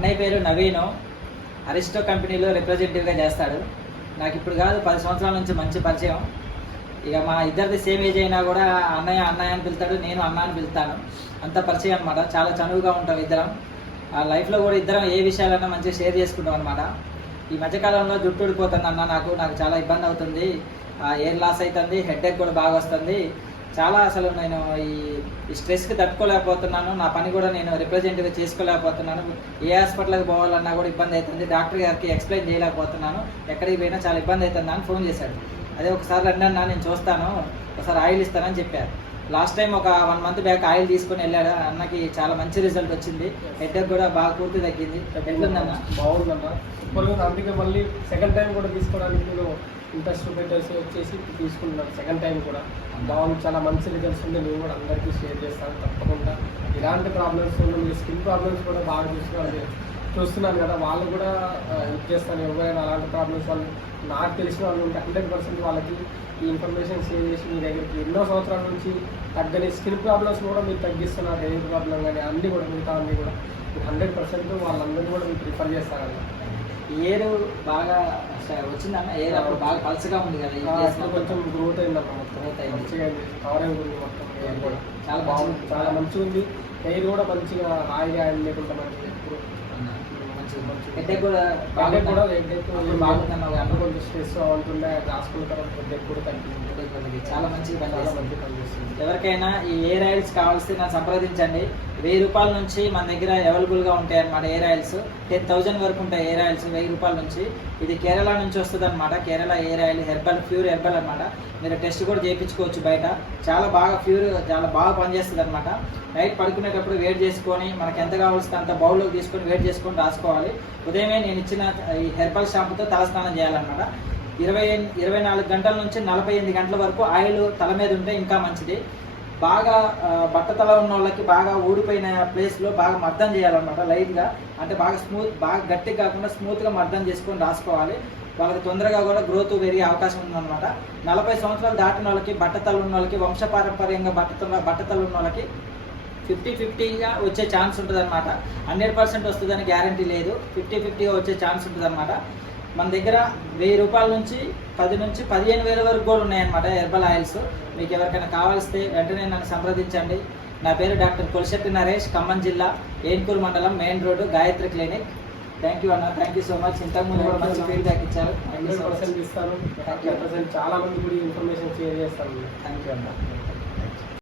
అన్నయ్య పేరు నవీను, అరిస్టో కంపెనీలో రిప్రజెంటేటివ్గా చేస్తాడు. నాకు ఇప్పుడు కాదు 10 సంవత్సరాల నుంచి మంచి పరిచయం. ఇక మా ఇద్దరిది సేమ్ ఏజ్ అయినా కూడా అన్నయ్య అన్నయ్య అని పిలుతాడు, నేను అన్న అని పిలుతాను. అంత పరిచయం అనమాట. చాలా చనువుగా ఉంటాం ఇద్దరం. ఆ లైఫ్లో కూడా ఇద్దరం ఏ విషయాలన్నా మంచిగా షేర్ చేసుకుంటాం అనమాట. ఈ మధ్యకాలంలో జుట్టు ఊడిపోతుంది అన్న, నాకు చాలా ఇబ్బంది అవుతుంది. ఎయిర్ లాస్ అవుతుంది, హెడేక్ కూడా బాగా వస్తుంది. చాలా అసలు నేను ఈ స్ట్రెస్కి తట్టుకోలేకపోతున్నాను. నా పని కూడా నేను రిప్రజెంటేటివ్గా చేసుకోలేకపోతున్నాను. ఏ హాస్పిటల్కి పోవాలన్నా కూడా ఇబ్బంది అవుతుంది. డాక్టర్ గారికి ఎక్స్ప్లెయిన్ చేయలేకపోతున్నాను. ఎక్కడికి పోయినా చాలా ఇబ్బంది అవుతుంది అని ఫోన్ చేశాడు. అదే ఒకసారి రండి అన్న, నేను చూస్తాను, ఒకసారి ఆయిల్ ఇస్తానని చెప్పారు. లాస్ట్ టైం ఒక 1 మంత్ బ్యాక్ ఆయిల్ తీసుకొని వెళ్ళాడు. అన్నకి చాలా మంచి రిజల్ట్ వచ్చింది. హెడేక్ కూడా బాగా పూర్తి తగ్గింది. ఎట్లుందన్న? బాగుందన్న, సూపర్గా. అందుకే మళ్ళీ సెకండ్ టైం కూడా తీసుకోవడానికి నేను ఇంట్రెస్ట్ వచ్చేసి తీసుకున్నాను. సెకండ్ టైం కూడా బాగుంది, చాలా మంచి రిజల్ట్స్ ఉంది. నేను కూడా అందరికీ షేర్ చేస్తాను తప్పకుండా. ఇలాంటి ప్రాబ్లమ్స్ మీ స్కిన్ ప్రాబ్లమ్స్ కూడా బాగా చూస్తున్నాను కదా, వాళ్ళు కూడా హెల్ప్ చేస్తాను. ఎవరైనా అలాంటి ప్రాబ్లమ్స్ వాళ్ళు నాకు తెలిసిన వాళ్ళు ఉంటే 100% వాళ్ళకి ఈ ఇన్ఫర్మేషన్ షేర్ చేసి మీ దగ్గరికి ఎన్నో సంవత్సరాల నుంచి తగ్గని స్కిన్ ప్రాబ్లమ్స్ కూడా మీరు తగ్గిస్తున్నారు. హెయిర్ ప్రాబ్లం కానీ అన్నీ కూడా మిగతా అన్నీ కూడా 100% వాళ్ళందరినీ కూడా మీరు ప్రిఫర్ చేస్తారన్న. ఏరు బాగా వచ్చిందన్న, ఏరు అప్పుడు బాగా పల్చగా ఉంది కదా, కొంచెం గ్రోత్ అయిందన్న, మొత్తం మంచిగా కవర్ అయింది మొత్తం. హెయిర్ కూడా చాలా బాగుంది, చాలా మంచిగా ఉంది. హెయిర్ కూడా మంచిగా హాయిగా ఆయన లేకుండా మంచిగా హెడేక్ కూడా బాగుందన్న. కొంచెం స్ట్రెస్ ఉంటుండే, రాసుకున్న తర్వాత హెడేక్ కూడా తగ్గింది. చాలా మంచిగా పనిచేస్తుంది. ఎవరికైనా ఈ ఎయిర్ ఆయిల్స్ కావాల్సి నన్ను సంప్రదించండి. 1000 రూపాయల నుంచి మన దగ్గర అవైలబుల్గా ఉంటాయి అన్నమాట. ఎయిర్ ఆయిల్స్ 10,000 వరకు ఉంటాయి. ఎయిర్ ఆయిల్స్ 1000 రూపాయల నుంచి. ఇది కేరళ నుంచి వస్తుంది అనమాట. Kerala air oil herbal, pure herbal అనమాట. మీరు టెస్ట్ కూడా చేయించుకోవచ్చు బయట. చాలా బాగా ప్యూర్, చాలా బాగా పనిచేస్తుంది అనమాట. నైట్ పడుకునేటప్పుడు వేడి చేసుకొని మనకి ఎంత కావాల్సిందో అంత బౌల్లోకి తీసుకొని వేడి చేసుకొని రాసుకోవాలి. ఉదయమే నేను ఇచ్చిన ఈ హెర్బల్ షాంపుతో తలస్నానం చేయాలన్నమాట. 24 గంటల నుంచి 48 గంటల వరకు ఆయిల్ తల మీద ఉంటే ఇంకా మంచిది. బాగా బట్టతల ఉన్న వాళ్ళకి బాగా ఊడిపోయిన ప్లేస్లో బాగా మర్దం చేయాలన్నమాట. లైట్గా, అంటే బాగా స్మూత్, బాగా గట్టిగా కాకుండా స్మూత్గా మర్దం చేసుకొని రాసుకోవాలి. వాళ్ళకి తొందరగా కూడా గ్రోత్ పెరిగే అవకాశం ఉందన్నమాట. 40 సంవత్సరాలు దాటిన వాళ్ళకి, బట్టతలు ఉన్న వాళ్ళకి, వంశపారంపర్యంగా బట్టతలు ఉన్న వాళ్ళకి 50-50గా వచ్చే ఛాన్స్ ఉంటుంది అనమాట. 100% వస్తుందని గ్యారంటీ లేదు. 50-50గా వచ్చే ఛాన్స్ ఉంటుంది అనమాట. మన దగ్గర 1000 రూపాయల నుంచి 10 నుంచి 15,000 వరకు కూడా ఉన్నాయన్నమాట హెర్బల్ ఆయిల్స్. మీకు ఎవరికైనా కావాల్స్తే వెంటనే నన్ను సంప్రదించండి. నా పేరు డాక్టర్ కొలిశెట్టి నరేష్, ఖమ్మం జిల్లా, ఏన్కూరు మండలం, main road, Gayatri clinic. Thank you అన్న, థ్యాంక్ యూ సో మచ్. ఇంతకుముందు కూడా మంచి ఫీడ్బ్యాక్ ఇచ్చారు. 100% ఇస్తాను. చాలా మంది కూడా ఇన్ఫర్మేషన్ షేర్ చేస్తాను. థ్యాంక్ యూ అన్న.